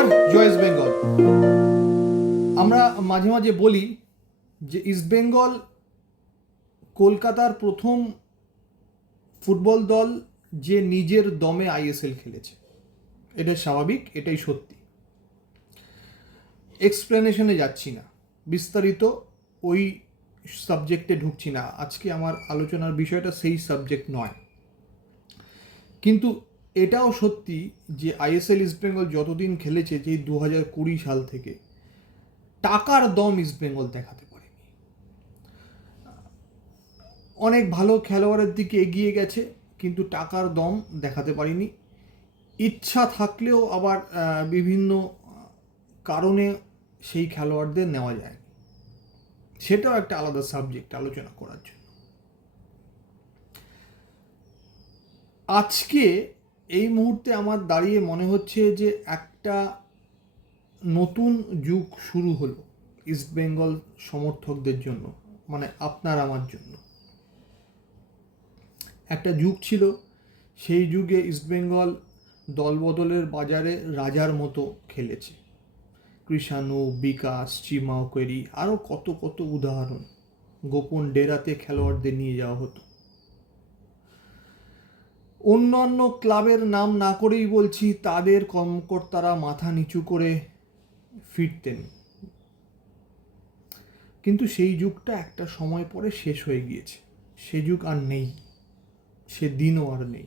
নমস্কার জয় ইস্ট বেঙ্গল আমরা মাঝে মাঝে বলি যে ইস্ট বেঙ্গল কলকাতার প্রথম ফুটবল দল যে নিজের দমে আইএসএল খেলেছে। এটা স্বাভাবিক, এটাই সত্যি। এক্সপ্লেনেশনে যাচ্ছি না। বিস্তারিত ওই সাবজেক্টে ঢুকছি না। আজকে আমার আলোচনার বিষয়টা সেই সাবজেক্ট নয়। কিন্তু এটাও সত্যি যে আইএসএল ইস্টবেঙ্গল যতদিন খেলেছে যেই দু হাজার কুড়ি সাল থেকে, টাকার দম ইস্টবেঙ্গল দেখাতে পারেনি। অনেক ভালো খেলোয়াড়ের দিকে এগিয়ে গেছে, কিন্তু টাকার দম দেখাতে পারিনি। ইচ্ছা থাকলেও আবার বিভিন্ন কারণে সেই খেলোয়াড়দের নেওয়া যায় সেটাও একটা আলাদা সাবজেক্ট আলোচনা করার জন্য। আজকে এই মুহূর্তে আমার দাঁড়িয়ে মনে হচ্ছে যে একটা নতুন যুগ শুরু হলো ইস্ট বেঙ্গল সমর্থকদের জন্য মানে আপনার আমার জন্য। একটা যুগ ছিল, সেই যুগে ইস্টবেঙ্গল দলবদলের বাজারে রাজার মতো খেলেছে। কৃষাণু, বিকাশ চিমাউকেরি আরও কত কত উদাহরণ। গোপন ডেরাতে খেলোয়াড়দের নিয়ে যাওয়া হতো। অন্যান্য ক্লাবের নাম না করেই বলছি, তাদের কর্মকর্তারা মাথা নিচু করে ফিরতেন। কিন্তু সেই যুগটা একটা সময় পরে শেষ হয়ে গিয়েছে। সে যুগ আর নেই, সে দিনও আর নেই।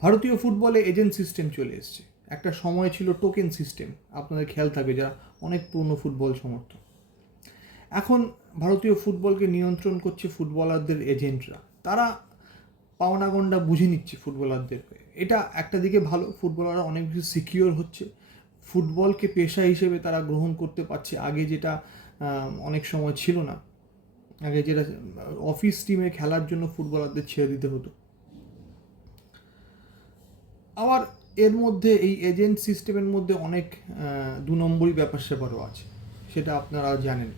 ভারতীয় ফুটবলে এজেন্ট সিস্টেম চলে এসছে। একটা সময় ছিল টোকেন সিস্টেম। আপনাদের খেয়াল থাকবে যারা অনেক পুরনো ফুটবল সমর্থক। এখন ভারতীয় ফুটবলকে নিয়ন্ত্রণ করছে ফুটবলারদের এজেন্টরা। তারা পাওনা গন্ডা বুঝে নিচ্ছে ফুটবলারদের। হয়ে। এটা একটা দিকে ভালো, ফুটবলাররা অনেক বেশি সিকিওর হচ্ছে। ফুটবলকে পেশা হিসেবে তারা গ্রহণ করতে পারছে আগে যেটা অনেক সময় ছিল না। আগে যেটা অফিস টিমে খেলার জন্য ফুটবলারদের ছেড়ে দিতে হতো। আবার এর মধ্যে এই এজেন্ট সিস্টেমের মধ্যে অনেক দু নম্বরই ব্যাপার স্যাপারও আছে। সেটা আপনারা জানেন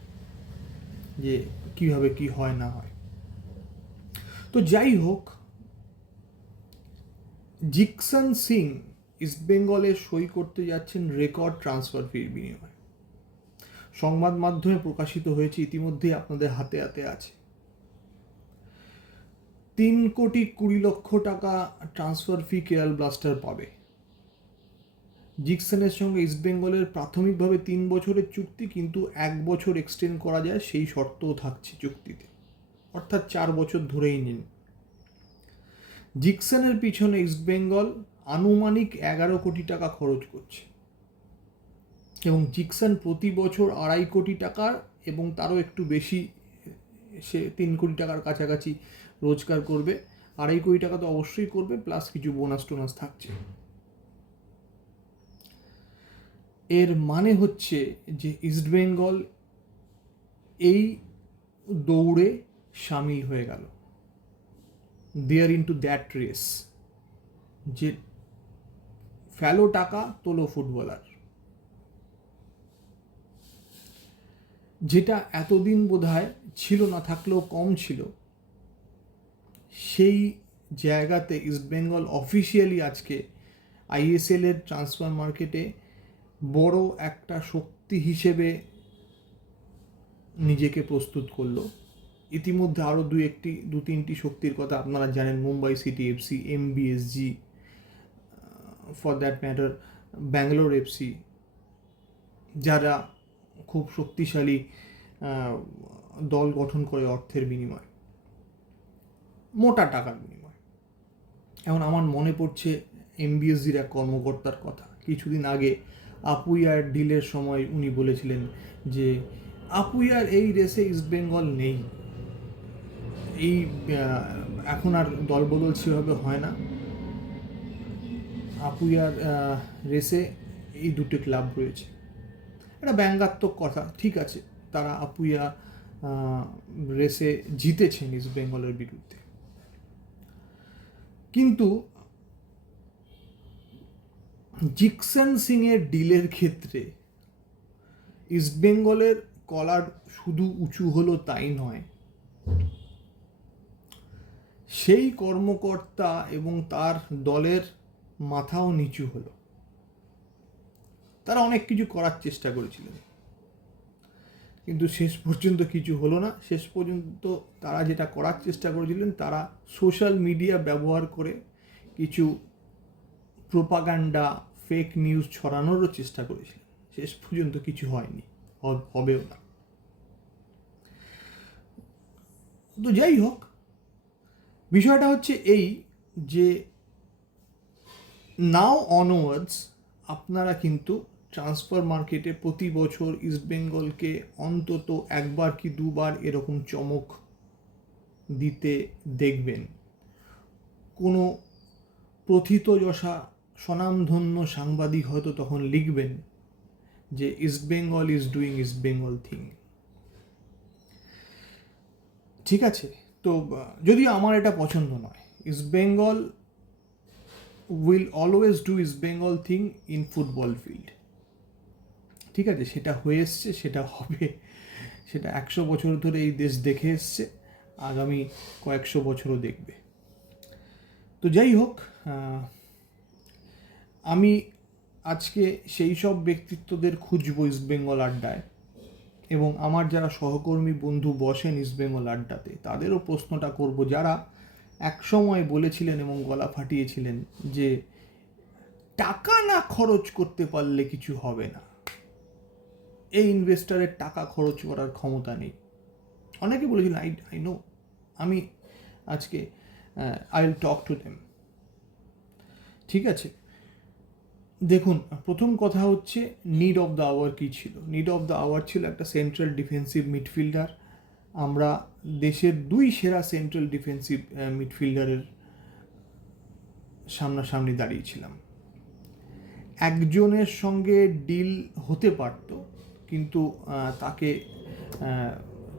যে কীভাবে কি হয় না হয়। তো যাই হোক জিকসন সিং ইস্টবেঙ্গলে সই করতে যাচ্ছেন রেকর্ড ট্রান্সফার ফির বিনিময়ে। সংবাদ মাধ্যমে প্রকাশিত হয়েছে, ইতিমধ্যে আপনাদের হাতে হাতে আছে। তিন কোটি কুড়ি লক্ষ টাকা ট্রান্সফার ফি কেরাল ব্লাস্টার পাবে। জিকসনের সঙ্গে ইস্টবেঙ্গলের প্রাথমিকভাবে তিন বছরের চুক্তি, কিন্তু এক বছর এক্সটেন্ড করা যায়, সেই শর্তও থাকছে চুক্তিতে। অর্থাৎ চার বছর ধরেই নিন। জিকসনের পিছনে ইস্টবেঙ্গল আনুমানিক এগারো কোটি টাকা খরচ করছে। এবং জিকসন প্রতি বছর আড়াই কোটি টাকার এবং তারও একটু বেশি, সে তিন কোটি টাকার কাছাকাছি রোজগার করবে। আড়াই কোটি টাকা তো অবশ্যই করবে, প্লাস কিছু বোনাস টোনাস থাকছে। এর মানে হচ্ছে যে ইস্টবেঙ্গল এই দৌড়ে সামিল হয়ে গেল। There in to that race, যে ফেলো টাকা, তোলো ফুটবলার। যেটা এতদিন বোধহয় ছিল না, থাকলেও কম ছিল, সেই জায়গাতে ইস্টবেঙ্গল অফিসিয়ালি আজকে আইএসএল এর ট্রান্সফার মার্কেটে বড় একটা শক্তি হিসেবে নিজেকে প্রস্তুত করল। ইতিমধ্যে আরও দু একটি, দু তিনটি শক্তির কথা আপনারা জানেন, Mumbai City FC MBSG for that matter Bangalore FC যারা খুব শক্তিশালী দল গঠন করে অর্থের বিনিময়ে, মোটা টাকার বিনিময়। এখন আমার মনে পড়ছে এমবিএসজির এক কর্মকর্তার কথা। কিছুদিন আগে আপুইয়ার ডিলের সময় উনি বলেছিলেন যে, আপুইয়ার এই রেসে ইস্টবেঙ্গল নেই। এই এখন আর দলবদল সেভাবে হয় না। আপুইয়ার রেসে এই দুটো ক্লাব রয়েছে। এটা ব্যঙ্গাত্মক কথা, ঠিক আছে। তারা আপুইয়া রেসে জিতেছেন ইস্ট বেঙ্গলের বিরুদ্ধে। কিন্তু জিকসন সিং এর ডিলের ক্ষেত্রে ইস্টবেঙ্গলের কলার শুধু উঁচু হলো তাই নয়। সেই কর্মকর্তা এবং তার দলের মাথাও নিচু হলো। তারা অনেক কিছু করার চেষ্টা করেছিলেন। কিন্তু শেষ পর্যন্ত কিছু হলো না। শেষ পর্যন্ত তারা যেটা করার চেষ্টা করেছিলেন, তারা সোশ্যাল মিডিয়া ব্যবহার করে কিছু প্রোপাগান্ডা, ফেক নিউজ ছড়ানোরও চেষ্টা করেছিলেন। শেষ পর্যন্ত কিছু হয়নি হবেও না। তো যাই হোক বিষয়টা হচ্ছে এই যে নাও অনওয়ার্ডস আপনারা কিন্তু ট্রান্সফার মার্কেটে প্রতি বছর ইস্টবেঙ্গলকে অন্তত একবার কি দুবার এরকম চমক দিতে দেখবেন। কোনো প্রথিতযশা স্বনামধন্য সাংবাদিক হয়তো তখন লিখবেন যে East Bengal is doing East Bengal thing ঠিক আছে? তো, যদিও আমার এটা পছন্দ নয় East Bengal will always do East Bengal thing in football field ঠিক আছে, সেটা হয়ে এসছে, সেটা হবে, সেটা একশো বছর ধরে এই দেশ দেখে এসছে, আগামী কয়েকশো বছরও দেখবে। তো যাই হোক আমি আজকে সেই সব ব্যক্তিত্বদের খুঁজবো ইস্ট বেঙ্গল আড্ডায়। এবং আমার যারা সহকর্মী বন্ধু বসেন ইস্ট বেঙ্গল আড্ডাতে, তাদেরও প্রশ্নটা করব যারা একসময় বলেছিলেন এবং গলা ফাটিয়েছিলেন যে টাকা না খরচ করতে পারলে কিছু হবে না। এই ইনভেস্টারের টাকা খরচ করার ক্ষমতা নেই। অনেকে বলেছিলেন আই আই নো আমি আজকে I will talk to them ঠিক আছে? দেখুন, প্রথম কথা হচ্ছে নিড অফ দ্য আওয়ার কী ছিল? নিড অফ দ্য আওয়ার ছিল একটা সেন্ট্রাল ডিফেন্সিভ মিডফিল্ডার আমরা দেশের দুই সেরা সেন্ট্রাল ডিফেন্সিভ মিডফিল্ডারের সামনাসামনি দাঁড়িয়েছিলাম। একজনের সঙ্গে ডিল হতে পারত, কিন্তু তাকে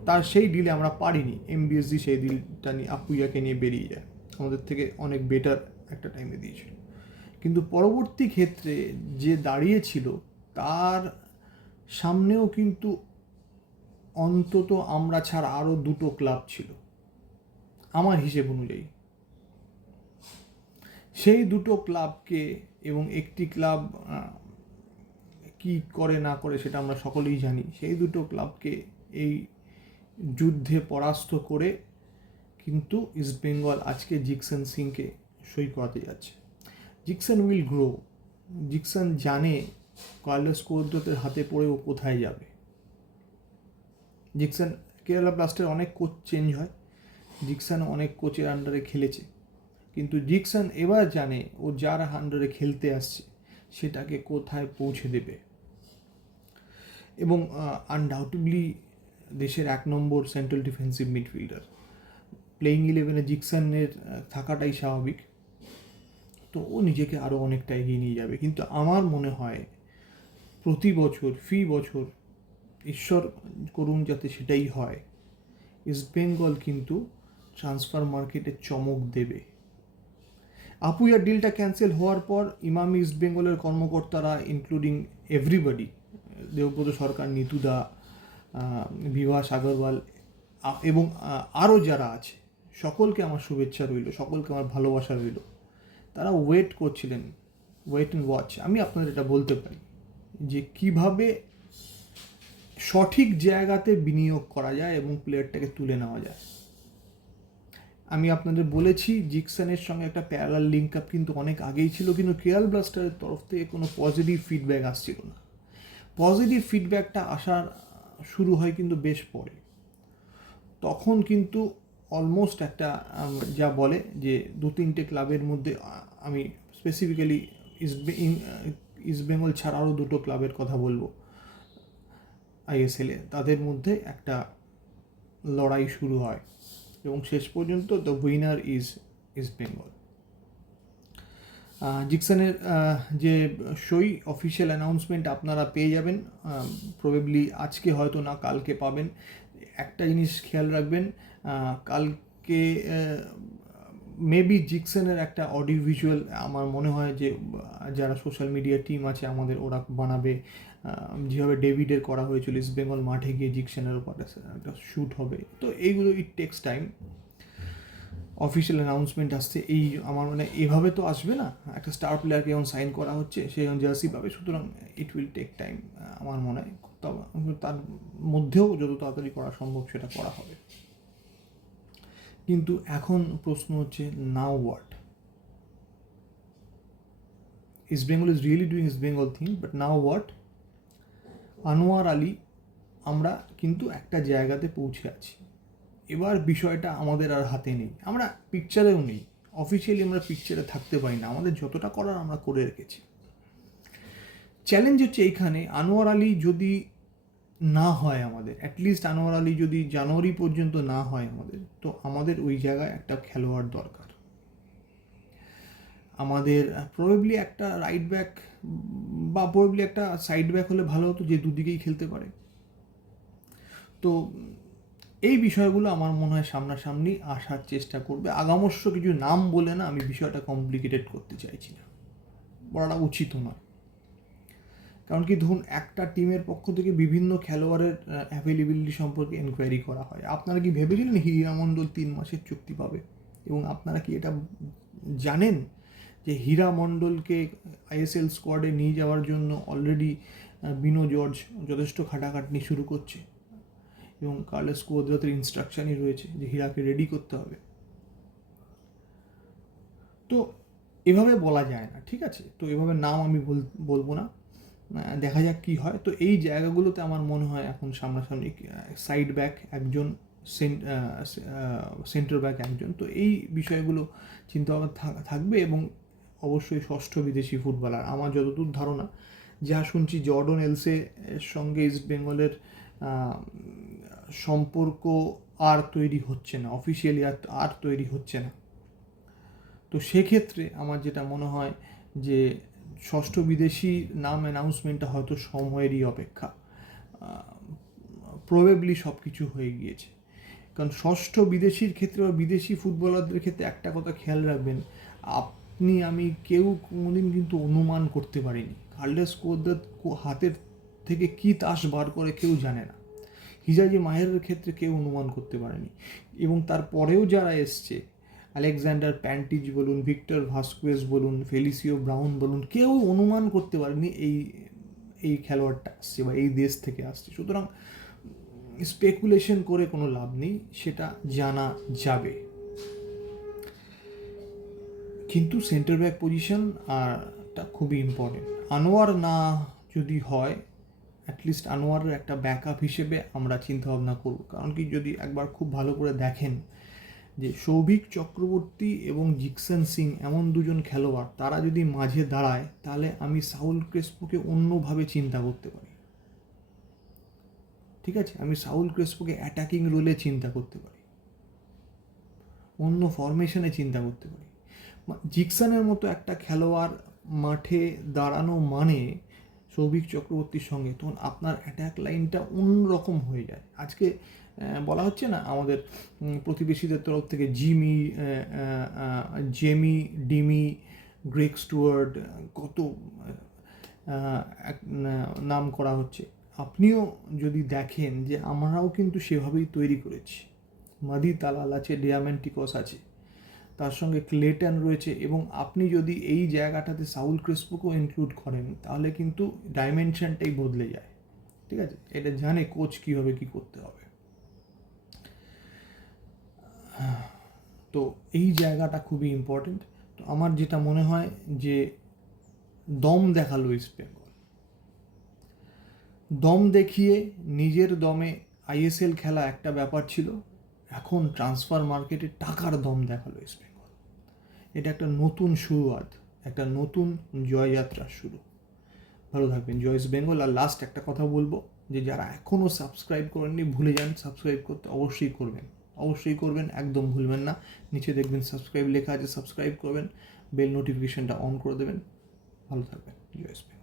তার সেই ডিলে আমরা পারিনি। এমবিএসজি সেই ডিলটা নিয়ে আপুইয়াকে নিয়ে বেরিয়ে যায়। আমাদের থেকে অনেক বেটার একটা টাইমে দিয়েছিল। কিন্তু পরবর্তী ক্ষেত্রে যে দাঁড়িয়েছিল, তার সামনেও কিন্তু অন্তত আমরা ছাড়া আরও দুটো ক্লাব ছিল, আমার হিসেব অনুযায়ী। সেই দুটো ক্লাবকে এবং একটি ক্লাব কি করে না করে সেটা আমরা সকলেই জানি, সেই দুটো ক্লাবকে এই যুদ্ধে পরাস্ত করে কিন্তু ইস্ট বেঙ্গল আজকে জিকসন সিংকে সই করাতে যাচ্ছে। Jeakson will grow. জিকসন জানে কার্লোস কোদ্রতের হাতে পড়ে ও কোথায় যাবে। জিকসন, কেরালা ব্লাস্টের অনেক কোচ চেঞ্জ হয়। জিকসন অনেক কোচের আন্ডারে খেলেছে। কিন্তু জিকসন এবার জানে ও যার আন্ডারে খেলতে আসছে, সেটাকে কোথায় পৌঁছে দেবে। এবং আনডাউটেবলি দেশের এক নম্বর সেন্ট্রাল ডিফেন্সিভ মিডফিল্ডার প্লেইং ইলেভেনে জিকসনের থাকাটাই স্বাভাবিক। তো ও নিজেকে আরও অনেকটা এগিয়ে নিয়ে যাবে। কিন্তু আমার মনে হয় প্রতি বছর, ফি বছর ঈশ্বর করুন যাতে সেটাই হয়। ইস্ট বেঙ্গল কিন্তু ট্রান্সফার মার্কেটে চমক দেবে। আপুইয়ার ডিলটা ক্যান্সেল হওয়ার পর ইমামি ইস্ট বেঙ্গলের কর্মকর্তারা ইনক্লুডিং এভরিবডি দেবব্রত সরকার, নিতুদা বিভাস আগরওয়াল এবং আরও যারা আছে, সকলকে আমার শুভেচ্ছা রইল, সকলকে আমার ভালোবাসা রইল। তারা ওয়েট করছিলেন ওয়েট অ্যান্ড ওয়াচ আমি আপনাদের এটা বলতে পারি যে কীভাবে সঠিক জায়গাতে বিনিয়োগ করা যায় এবং প্লেয়ারটাকে তুলে নেওয়া যায়। আমি আপনাদের বলেছি জিকসনের সঙ্গে একটা প্যারালাল লিঙ্ক আপ কিন্তু অনেক আগেই ছিল, কিন্তু কেয়াল ব্লাস্টারের তরফ থেকে কোনো পজিটিভ ফিডব্যাক আসছিল না। পজিটিভ ফিডব্যাকটা আসার শুরু হয় কিন্তু বেশ পরে। তখন কিন্তু অলমোস্ট একটা যা বলে যে দু তিনটে ক্লাবের মধ্যে আমি স্পেসিফিক্যালি ইস্ট বেঙ্গল ছাড়া আরও দুটো ক্লাবের কথা বলব। আইএসএলে তাদের মধ্যে একটা লড়াই শুরু হয় এবং শেষ পর্যন্ত the winner is East Bengal জিকসনের যে সই অফিসিয়াল অ্যানাউন্সমেন্ট আপনারা পেয়ে যাবেন প্রবেবলি আজকে হয়তো না, কালকে পাবেন। একটা জিনিস খেয়াল রাখবেন কালকে মেবি জিকসনের একটা অডিও ভিজুয়াল আমার মনে হয় যে, যারা সোশ্যাল মিডিয়া টিম আছে, আমাদের ওরা বানাবে। যেভাবে ডেভিডের করা হয়েছিল ইস্ট বেঙ্গল মাঠে গিয়ে জিকসনের উপর একটা শ্যুট হবে। তো এইগুলো it takes time official announcement আসছে, এই আমার মানে এভাবে তো আসবে না। একটা স্টার প্লেয়ারকে যখন সাইন করা হচ্ছে, সে জার্সি পাবে, সুতরাং ইট উইল টেক টাইম আমার মনে হয়। তার মধ্যেও যত তাড়াতাড়ি করা সম্ভব, সেটা করা হবে। কিন্তু এখন প্রশ্ন হচ্ছে now what East Bengal is really doing East Bengal thing but now what Anwar Ali আমরা কিন্তু একটা জায়গাতে পৌঁছে আছি। এবার বিষয়টা আমাদের আর হাতে নেই। আমরা পিকচারেও নেই। অফিসিয়ালি আমরা পিকচারে থাকতে পারি না। আমাদের যতটা করার আমরা করে রেখেছি। চ্যালেঞ্জ হচ্ছে এইখানে আনোয়ার আলী যদি না হয় আমাদের অ্যাটলিস্ট আনোয়ার আলী যদি জানুয়ারি পর্যন্ত না হয় আমাদের, তো আমাদের ওই জায়গায় একটা খেলোয়াড় দরকার। আমাদের প্রবেবলি একটা রাইট ব্যাক বা প্রবেবলি একটা সাইড ব্যাক হলে ভালো হতো যে দুদিকেই খেলতে পারে। তো এই বিষয়গুলো আমার মনে হয় সামনাসামনি আসার চেষ্টা করবে। আগামস্য কিছু নাম বলে না আমি বিষয়টা কমপ্লিকেটেড করতে চাইছি না। বলাটা উচিত নয়। কারণ কি ধরুন একটা টিমের পক্ষ থেকে বিভিন্ন খেলোয়াড়ের অ্যাভেলেবিলিটি সম্পর্কে এনকোয়ারি করা হয়। আপনারা কি ভেবেছিলেন হীরা মণ্ডল তিন মাসের চুক্তি পাবে? এবং আপনারা কি এটা জানেন যে হীরা মণ্ডলকে আইএসএল স্কোয়াডে নিয়ে যাওয়ার জন্য অলরেডি বিনো জর্জ যথেষ্ট খাটাখাটনি শুরু করছে? এবং কার্লেস কোদ্রাতের ইনস্ট্রাকশানই রয়েছে যে হীরাকে রেডি করতে হবে। তো এভাবে বলা যায় না, ঠিক আছে? তো এভাবে নাম আমি বলব না। দেখা যাক কী হয়। তো এই জায়গাগুলোতে আমার মনে হয় এখন সামনাসামনি সাইড ব্যাক একজন সেন্টার ব্যাক একজন। তো এই বিষয়গুলো চিন্তাভাবনা থাকবে এবং অবশ্যই ষষ্ঠ বিদেশি ফুটবলার আমার যতদূর ধারণা, যা শুনছি জর্ডন এলসে সঙ্গে ইস্ট বেঙ্গলের সম্পর্ক আর তৈরি হচ্ছে না অফিসিয়ালি আর আর তৈরি হচ্ছে না। তো সেক্ষেত্রে আমার যেটা মনে হয় যে ষষ্ঠ বিদেশি নাম অ্যানাউন্সমেন্টটা হয়তো সময়েরই অপেক্ষা। প্রবেবলি সব কিছু হয়ে গিয়েছে। কারণ ষষ্ঠ বিদেশির ক্ষেত্রে বা বিদেশি ফুটবলারদের ক্ষেত্রে একটা কথা খেয়াল রাখবেন, আপনি, আমি কেউ কোনোদিন কিন্তু অনুমান করতে পারিনি। কার্লেস কোদ্দার হাতের থেকে কী তাস বার করে কেউ জানে না। হিজাজি মাহেরের ক্ষেত্রে কেউ অনুমান করতে পারেনি। এবং তারপরেও যারা এসছে আলেকজান্ডার প্যান্টিজ বলুন, ভিক্টর ভাস্কুয়েস বলুন, ফেলিসিও ব্রাউন বলুন, কেউ অনুমান করতে পারেনি এই এই খেলোয়াড়টা আসছে বা এই দেশ থেকে আসছে। সুতরাং স্পেকুলেশন করে কোনো লাভ নেই, সেটা জানা যাবে। কিন্তু সেন্টার ব্যাক পজিশন আরটা খুবই ইম্পর্টেন্ট আনোয়ার না যদি হয় অ্যাটলিস্ট আনোয়ারের একটা ব্যাকআপ হিসেবে আমরা চিন্তাভাবনা করব। কারণ কি যদি একবার খুব ভালো করে দেখেন যে সৌভিক চক্রবর্তী এবং জিকসন সিং এমন দুজন খেলোয়াড়, তারা যদি মাঝে দাঁড়ায়, তাহলে আমি সাউল ক্রেসপোকে অন্যভাবে চিন্তা করতে পারি। ঠিক আছে? আমি সাউল ক্রেসপোকে অ্যাটাকিং রোলে চিন্তা করতে পারি। অন্য ফরমেশনে চিন্তা করতে পারি। জিকসনের মতো একটা খেলোয়াড় মাঠে দাঁড়ানো মানে সৌভিক চক্রবর্তীর সঙ্গে, তখন আপনার অ্যাট্যাক লাইনটা অন্যরকম হয়ে যায়। আজকে বলা হচ্ছে না? আমাদের প্রতিবেশীদের তরফ থেকে জিমি জেমি, ডিমি, গ্রেক স্টুয়ার্ড, কত নাম করা হচ্ছে। আপনিও যদি দেখেন যে আমরাও কিন্তু সেভাবেই তৈরি করেছি। মাদি তালাল আছে, ডিয়ামেন্টিকস আছে, তার সঙ্গে ক্লেটন রয়েছে এবং আপনি যদি এই জায়গাটাতে সাউল ক্রিস্পোকেও ইনক্লুড করেন, তাহলে কিন্তু ডাইমেনশনটাই বদলে যায়। ঠিক আছে? এটা জানে কোচ কীভাবে কী করতে হবে। তো এই জায়গাটা খুবই ইম্পর্টেন্ট তো আমার যেটা মনে হয় যে দম দেখাল ইস্ট বেঙ্গল দম দেখিয়ে নিজের দমে আইএসএল খেলা একটা ব্যাপার ছিল, এখন ট্রান্সফার মার্কেটে টাকার দম দেখাল ইস্ট বেঙ্গল এটা একটা নতুন শুরুয়াত, একটা নতুন জয়যাত্রার শুরু। ভালো থাকবেন, জয় ইস্ট বেঙ্গল আর লাস্ট একটা কথা বলব, যে যারা এখনও সাবস্ক্রাইব করেননি, ভুলে যান সাবস্ক্রাইব করতে অবশ্যই করবেন। অবশ্যই করবেন, একদম ভুলবেন না। নিচে দেখবেন সাবস্ক্রাইব লেখা আছে সাবস্ক্রাইব করবেন বেল নোটিফিকেশনটা অন করে দেবেন। ভালো থাকবেন। ইউএসপি